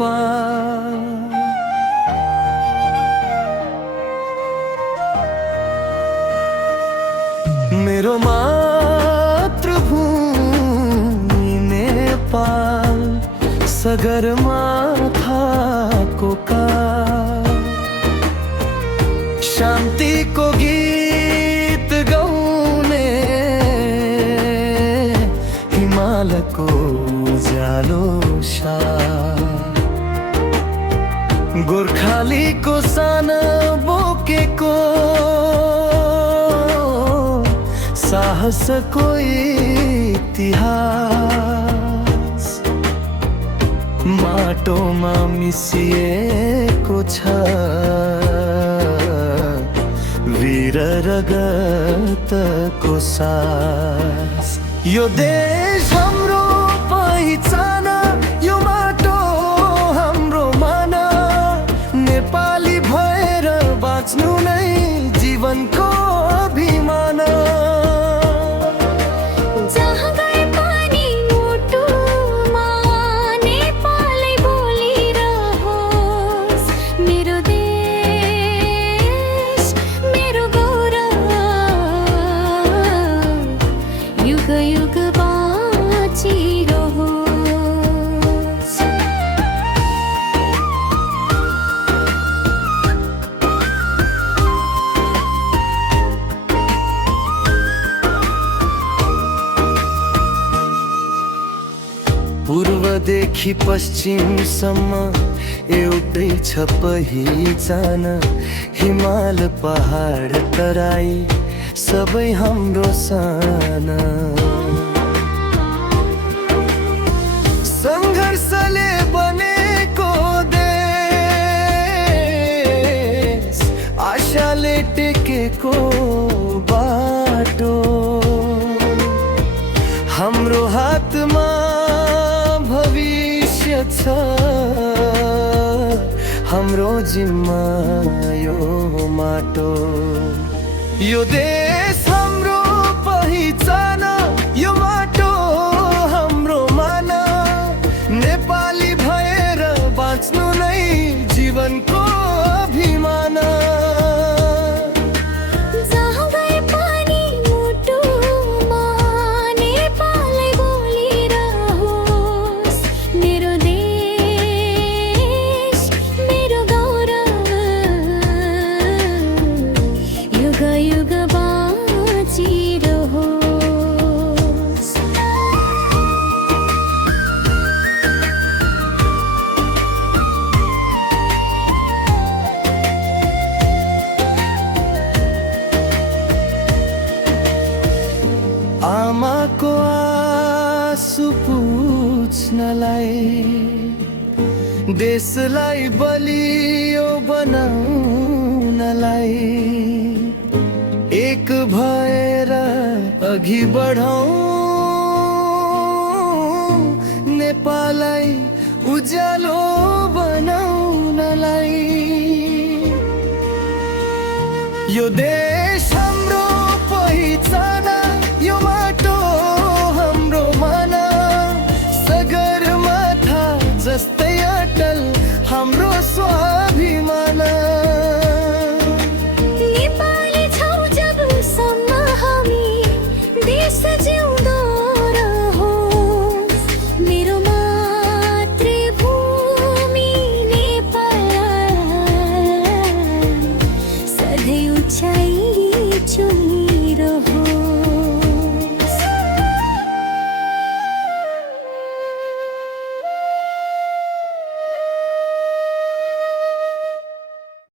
नेपाल। मेरो मातृभूमि नेपाल, सगरमाथाको काल। शान्तिको गीत गाउने हिमालको उज्यालो साथ। गोर्खालीको सान बोकेको साहसको इतिहास। माटोमा मिसिएको छ वीर रगतको सास। यो देश हाम्रो पहिचान, यो माटो हाम्रो मान। नेपाली भएर बाँच्नु नै जीवनको अभिमान। पूर्वदेखि पश्चिमसम्म एउटै छ पहिचान। हिमाल पहाड तराई सबै हाम्रो साना। सङ्घर्षले बनेको देश, आशाले टेकेको बाटो। हाम्रो हातमा भविष्य छ, हाम्रो जिम्मा यो माटो। यो देश हाम्रो पहिचान, यो माटो हाम्रो मान। नेपाली भएर बाँच्नु नै जीवनको अभिमान। आमाको आँसु पुछ्नलाई, देशलाई बलियो बनाउनलाई। एक भएर अघि बढौँ, नेपाललाई उज्यालो बनाउनलाई। यो देश हाम्रो पहिचान, यो माटो हाम्रो मान। सगरमाथा जस्तै अटल हाम्रो स्वाभिमान। नेपाली छौँ जबसम्म हामी, देश जिउँदो रहोस्। मेरो मातृभूमि नेपाल, सधैँ उचाइ चुनिरहोस्।